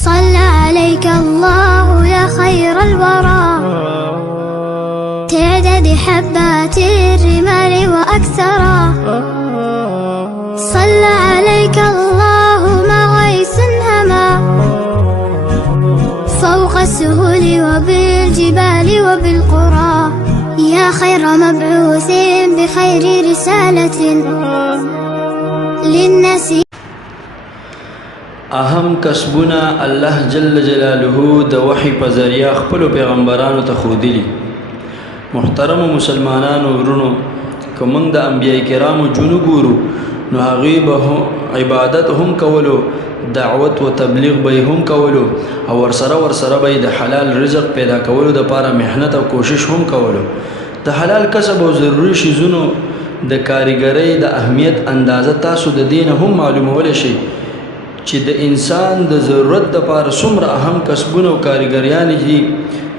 صلى عليك الله يا خير الورى تعدد حبات الرمال وأكثرا صلى عليك الله ما غيث هما فوق السهول وبالجبال وبالقرى يا خير مبعوث بخير رسالة للناس اهم کسبونه الله جل جلاله د وحی په ذریعہ خپل پیغمبرانو ته خودلی. محترم مسلمانانو ورونو، کوم د انبیای کرامو جونو ګورو نو هغه به عبادت هم کولو، دعوت و تبلیغ به هم کولو، او ورسره به د حلال رزق پیدا کولو د پاره مهنت او کوشش هم کولو. د حلال کسب او ضروري شیزونو د کاریګری د اهمیت اندازه تاسو د دین هم معلومول شي چې د انسان د ضرورت د پاره څومره اهم کسبونه او کاریګریان دي.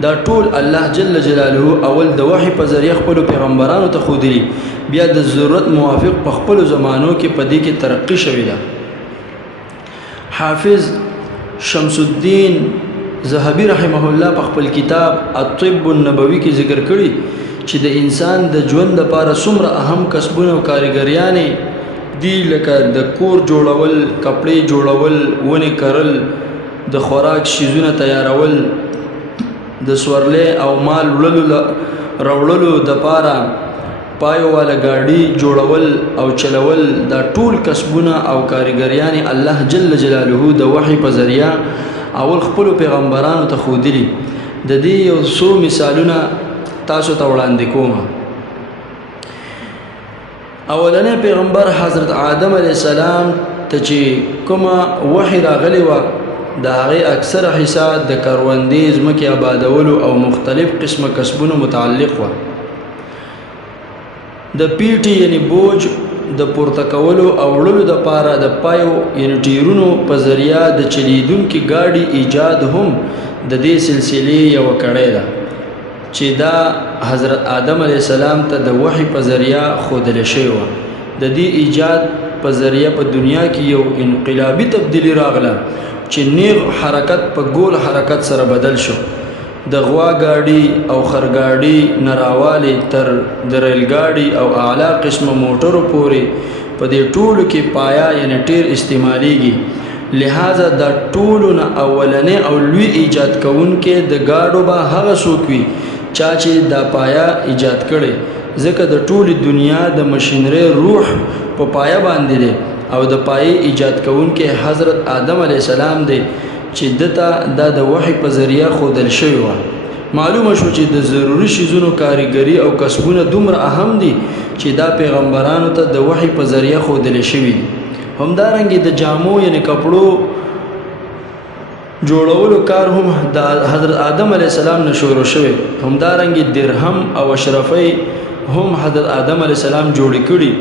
دا ټول الله جل جلاله اول د وحی په ذریعہ خپل پیغمبرانو ته خودلی، بیا د ضرورت موافق په خپل زمانو کې په دې کې ترقی شوې ده. حافظ شمس الدین ذهبی رحمه الله په خپل کتاب الطب النبوي کې ذکر کړی چې د انسان د ژوند لپاره څومره اهم کسبونه او کاریګریان دی، لکه د کور جوړول، کپڑے جوړول، ونې کرل، د خوراک شیزونه تیارول، د سورلې او مال راوړلو د پاره پایو والا گاډي جوړول او چلول. دا ټول کسبونه او کاریګریان الله جل جلاله د وحی په ذریعہ اول خپل پیغمبرانو ته خودلی. د دې یو څو مثالونه تاسو ته وړاندې کوم. اولنې پیغمبر حضرت آدم علیه السلام ته چې کومه وحی راغلی و، د هغې اکثره حصہ د کروندې ځمکې آبادولو او مختلف قسمه کسبونو متعلق و. د پیټي یعنی بوج د پورته کولو او وړلو د پاره د پایو یعنی ټیرونو په ذریعہ د چلیدونکي گاډي ایجاد هم د دې سلسلې یو کړی ده چې دا حضرت آدم علیه السلام ته د وحی په ذریعہ خودل شوی و. د دې ایجاد په ذریعہ په دنیا کې یو انقلابی تبدیلی راغله چې نیغ حرکت په ګول حرکت سره بدل شو. د غوا گاډي او خرګاډي نراواله تر د ریل گاډي او اعلی قسمه موټرو پورې په دې ټولو کې پایا یعنی ټیر استعماليږي. لہذا دا ټولو نه اولنې او لوی ایجاد کوونکې د گاډو به هغه څوک وي چا چې دا پایا ایجاد کړي، ځکه د ټولې دنیا د مشینری روح په پایا باندې دی او د پای ایجاد کوونکې حضرت آدم علیه السلام دی چې دته دا د وحی په ذریعہ خودل شوی و. معلومه شو چې د ضروري شیزونو کاریګری او کسبونه دومره اهم دي چې دا پیغمبرانو ته د وحی په ذریعہ خودل شوی دي. همدارنګه د جامو یعنی کپړو جوړولو کار هم د حضرت آدم علیه السلام نه شروع شوی. همدارنګه درهم او اشرفی هم حضرت آدم علیه السلام جوړ کړي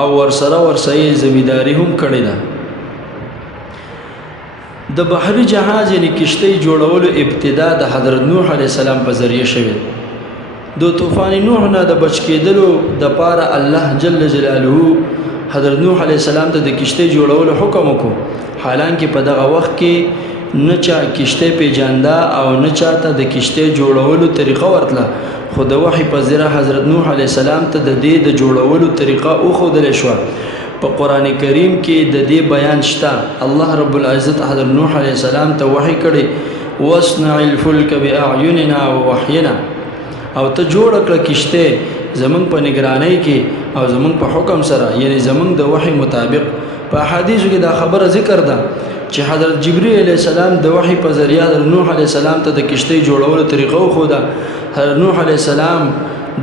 او ورسره زمینداری هم کړی ده. د بحری جهاز یعنی کشتی جوړولو ابتدا د حضرت نوح علیه السلام په ذریعہ شوی. د طوفان نوح نه د بچ کېدلو د پاره الله جل جلاله حضرت نوح علیه السلام ته د کشتی جوړولو حکم وکړو، حالانکه په دغه وخت کې نه چا کشتی پیژانده او نه چاته د کشتی جوړولو طریقه ورتله، خو د وحی په ذریعہ حضرت نوح علیه السلام ته د دې د جوړولو طریقه وښودل شوه. په قرآن کریم کې د دې بیان شته. الله رب العزت حضرت نوح علیه السلام ته وحی کړي واصنع الفلک باعیننا ووحینا، او ته جوړ کړه کشته زمونږ په نگرانی کې او زمونږ په حکم سره، یعنی زمونږ د وحی مطابق. په احادیثو کې دا خبره ذکر ده چې حضرت جبرئیل علیه السلام د وحی په ذریعہ حضرت نوح علیه السلام ته د کشته جوړولو طریقه وښوده. حضرت نوح علیه السلام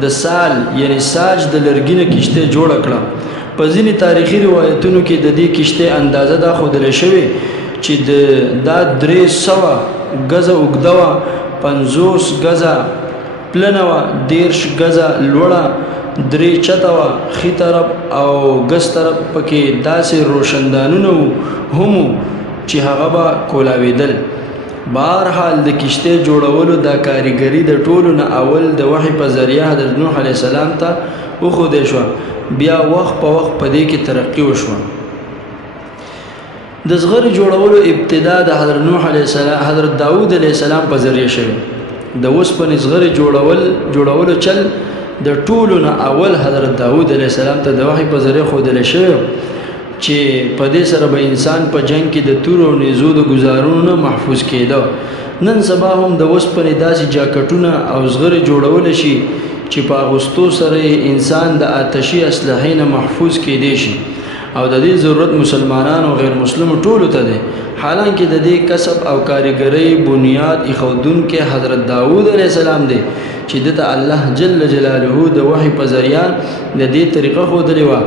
د سال یعنی ساج د لرګینه کشته جوړ کړه. په ځینې تاریخي روایتونو کې د دې کشته اندازه دا ښودل شوې چې دا 300 غزه اوږده وه، 50 غزه پلنه وه، 10 غزه لوړه، 3 چته وه، ښي طرف او ګس طرف پکې داسې روشندانونه هم چې هغه به کولاوېدل. بهرحال د کشته جوړولو دا کاریګری د ټولو نه اول د وحی په ذریعہ حضرت نوح علیه السلام ته وښودل شوه، بیا وخت په وخت په دې کې ترقی وشوه. د زغر جوړولو ابتدا د حضرت نوح علیه السلام حضرت داوود علیه السلام په ذریعه شوی د اوسپنې زغر جوړولو چل د ټولو نه اول حضرت داوود علیه السلام ته د وحی په ذریعه ښودلی شوی چې په دې سره به انسان په جنگ کې د تور او نیزو د ګزارونو نه محفوظ کېده نن سبا هم د اوسپنې داسې جاکټونه او زغرې جوړولی شي چې په اغوستو سره انسان د آتشي اسلحې نه محفوظ کېدی شي او د دې ضرورت مسلمانانو او غیر مسلمو ټولو ته دی حالانکه د دې کسب او کاریګرۍ بنیاد ایښودونکی حضرت داوود علیه السلام دی چې دته الله جل جلاله د وحی په ذریعه د دې طریقه ښودلې وه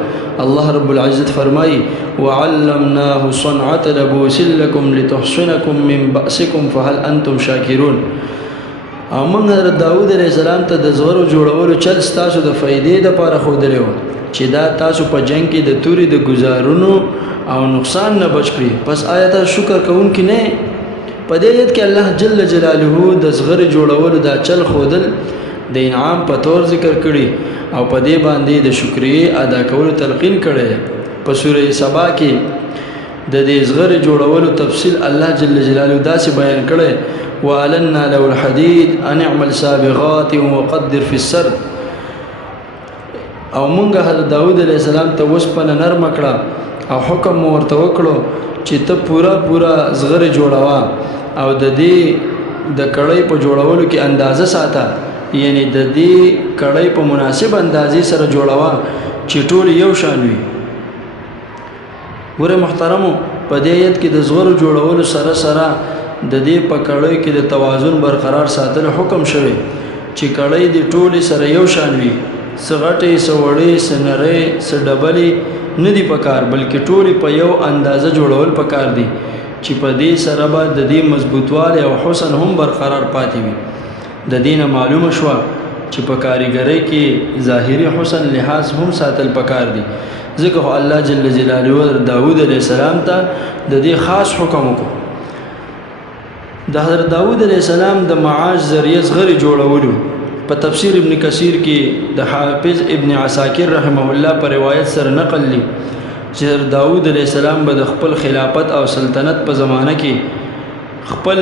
الله رب العزت فرمایي وعلمناه صنعة لبوس لكم لتحصنكم من بأسكم فهل انتم شاکرون او موږ حضرت داوود علیه السلام ته د زغرو جوړولو چل ستاسو د فایدې دپاره ښودلی وه چې دا تاسو په جنگ کې د تورې د ګزارونو او نقصان نه بچ کړي پس آیا تاسو شکر کوونکي نه په دې آیت کې الله جل جلاله د زغرې جوړولو دا چل ښودل د انعام په طور ذکر کړي او په دې باندې د شکریې ادا کولو تلقین کړی په سوره سبا کې د دې زغرې جوړولو تفصیل الله جل جلاله داسې بیان کړی وَأَلَنَّا لَهُ الْحَدِيدَ أَنِ اعْمَلْ سَابِغَاتٍ وَقَدِّرْ فِي السَّرْدِ او مونږ حضرت داوود علیه السلام ته اوسپنه نرمه کړه او حکم مو ورته وکړو چې ته پورا زغرې جوړوه او د دې د کړۍ په جوړولو کې اندازه ساته یعنی د دې کړۍ په مناسب اندازې سره جوړوه چې ټول یو شان وي ګوره محترمو په دې آیت کې د زغرو جوړولو سره سره د دې په کړۍ کې د توازن برقرار ساتل حکم شوی چې کړۍ د ټولې سره یو شان وي څه غټې څه وړې څه نرۍ څه ډبلې نه دي پکار بلکې ټولې په یو اندازه جوړول پکار دي چې په دې سره به د دې مضبوطوالی او حسن هم برقرار پاتې وي د دې نه معلومه شوه چې په کاریګرۍ کې ظاهري حسن لحاظ هم ساتل پکار دي ځکه خو الله جل جلاله داوود علیه السلام ته د دې خاص حکم وکړو د حضرت داوود علیه السلام د معاش ذریعه زغرې جوړولو په تفسیر ابن کثیر کې د حافظ ابن عساکر رحمه الله په روایت سره نقل لی چې داوود علیه السلام به د خپل خلافت او سلطنت په زمانه کې خپل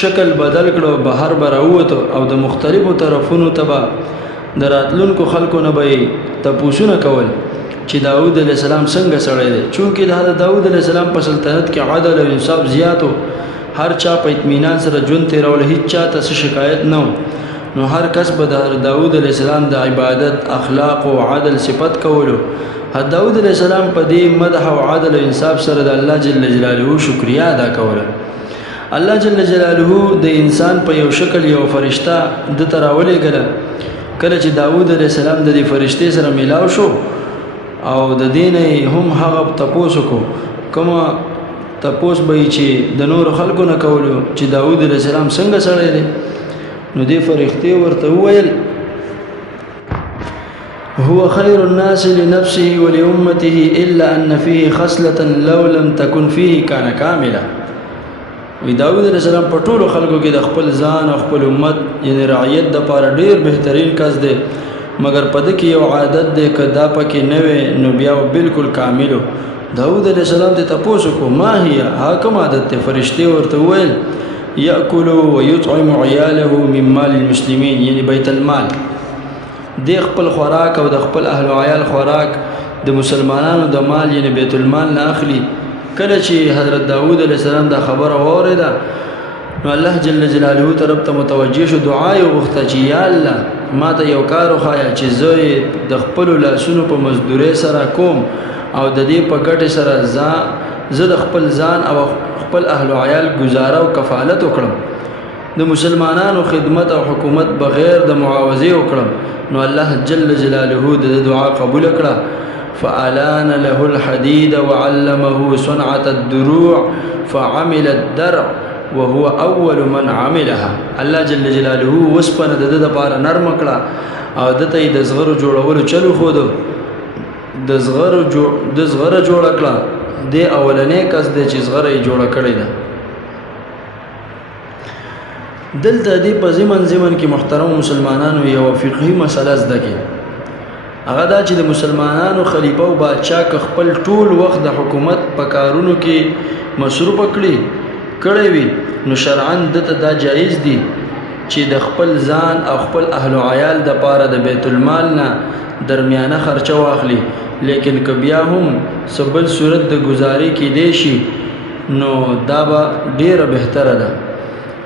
شکل بدل کړو بهر به راووتو او د مختلفو طرفونو ته به د راتلونکو خلکو نه به تپوسونه کول چې داوود علیه السلام څنګه سړی دی چونکې د حضرت داوود علیه السلام په سلطنت کې عدل او انصاف زیاتو هر چا په اطمینان سره ژوند تېرول هیڅ چا ته څه شکایت نه نو هر کس به د داوود علیه السلام د عبادت اخلاق او عدل صفت کولو حضرت داوود علیه السلام په دې مدح او عدل او انصاف سره د الله جل جلاله شکریا ادا کوله الله جل جلاله د انسان په یو شکل یو فرشته د تراولې کله چې داوود علیه السلام د دې فرشته سره ملاو شو او د دین هم هغه تپوس کو کومه تپوس به چې د نور خلکو نه کولو چې داوود علیه السلام څنګه سړی دی نو دې فرښتې ورته وویل هو خير الناس لنفسه ولأمته إلا أن فيه خصلة لو لم تكن فيه كان كاملا وی داوود علیه السلام په ټولو خلکو کې د خپل ځان او خپل امت یعنی رعیت د پاره ډیر بهترین کس دی مګر په دې کې یو عادت دی که دا پکې نه وي نو بیا بالکل کاملو داوود علیه السلام ته تپوس وکړو ما هي کوم عادت دی فرښتې ورته وویل یأکل ویطعم عیاله من مال المسلمین یعنی بیت المال د خپل خوراک او د خپل اهل او عیال خوراک د مسلمانانو د مال یعنی بیت المال نه اخلي کله چې حضرت داوود علیه السلام دا خبره واورېده نو الله جل جلاله طرف ته متوجه شو دعا یې وغوښته چې یا الله ما ته یو کار وښایه چې زه د خپلو لاسونو په مزدورۍ سره کوم او د دې په ګټې سره زه د خپل ځان او خپل اهل و عیال گزاره او کفالت وکړم د مسلمانانو خدمت او حکومت بغیر د معاوضې وکړم نو الله جل جلاله د دعا قبول کړه فألان له الحديد وعلمه صنعة الدروع فعمل الدرع وهو اول من عملها الله جل جلاله وسپنه د لپاره نرم کړه او دته د زغرو جوړولو چلو خودو د زغرو جوړ کړه د اولنې کس د چې زغره جوړه کړې ده دلته دی په زمن کې محترم مسلمانانو یو فقهي مسله زده کې هغه دا چې د مسلمانانو خلیفہ او بادشاہ که خپل ټول وخت د حکومت په کارونو کې مصروف کړی وي نو شرعاً دته دا جایز دي چې د خپل ځان او خپل اهل و عیال د پاره د بیت المال نه درمیانه خرچه واخلي لیکن که بیا هم سبل صورت د گزاري کې دی شي نو دا به ډیره بهتره ده.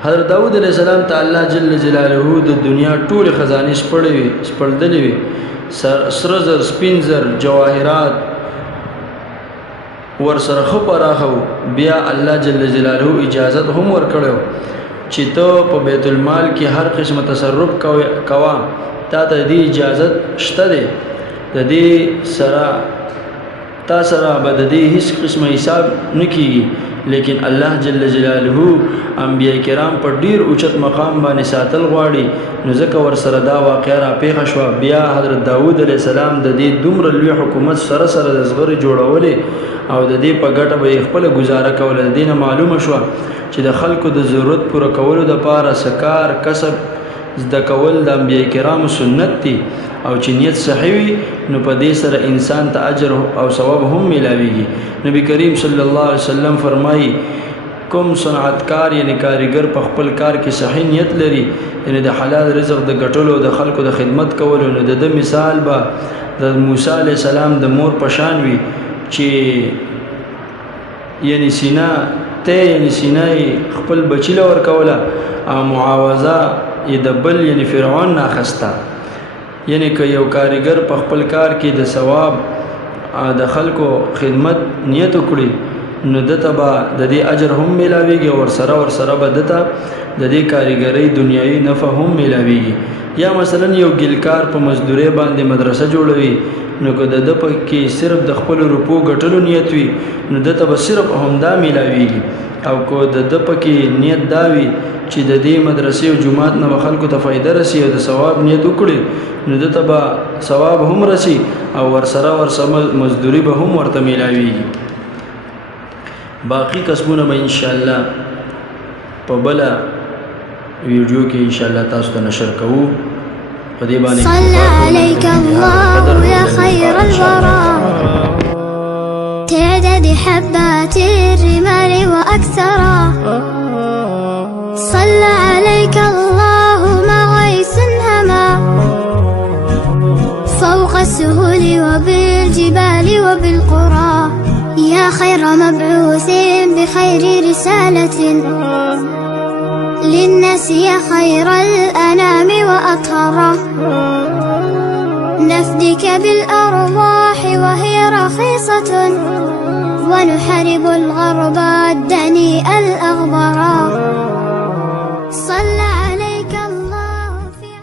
حضرت داود علیہ السلام ته الله جل جلاله د دنیا ټول خزانه سپړدلې وي سره زر سپین زر جواهرات ورسره خو پراخو بیا الله جل جلاله اجازت هم ورکړو چې ته په بیت المال کې هر قسم تصرف کوا تا ته دې اجازت شته ده د دې سره تا سره به د دې هیڅ قسم حساب نکېږي لیکن الله جل جلاله انبیاء کرام په ډیر اوچت مقام باندې ساتل غواړي نو ځکه ورسره دا واقعه را پیښه شوه. بیا حضرت داود علیه السلام د دې دومره لوی حکومت سره د زغرې جوړولې او د دې په ګټه به خپل گزاره کوله. د دې نه معلومه شوه چې د خلکو د ضرورت پوره کولو دپاره سکار کسب زده کول د انبیاء کرامو سنت دي او چې نیت صحیح وي نو په دې سره انسان ته اجر او ثواب هم ملاويږي. نبی کریم صلی الله علیه وسلم فرمایي کوم صنعتکار یعنی کاریګر په خپل کار کې صحیح نیت لري یعنی د حلال رزق د ګټلو د خلکو د خدمت کولو نو د مثال به د موسی علیه السلام د مور پشان وي چې یعنی سینه خپل بچی له ورکوله او معاوضه یې د بل یعنی فرعون نه اخسته. یعنی که یو کاریګر په خپل کار کې د ثواب د خلکو خدمت نیت وکړي نو دته به د دې اجر هم ملاويږي او ورسره به دته د دې کاریګرۍ دنیوي نفع هم ملاويږي. یا مثلا یو ګلکار په مزدوري باندې مدرسه جوړوي نو که د په کې صرف د خپل روپو ګټلو نیت وي نو دته به صرف همدا ملاويږي او که د په کې نیت دا وي چې د دې مدرسې او جماعت نه خلکو ته فائدہ رسي او د ثواب نیت وکړي نو دته به ثواب هم رسي او ورسره مزدوري به هم ورته ملاويږي. باقی کسبونه به ان شاء الله په بل ویډیو کې ان شاء الله تاسو ته نشر کوو. په دې باندې صلى عليك الله يا خير الورى تعدد حبات الرمال وأكثرا صلى عليك الله ما غيث هما فوق السهول وبالجبال وبالقرى يا خير مبعوث بخير رسالة للناس يا خير الأنام وأطهرا نفدك بالأرواح وهي رخيصة ونحارب الغرب الدنيء الأغبرا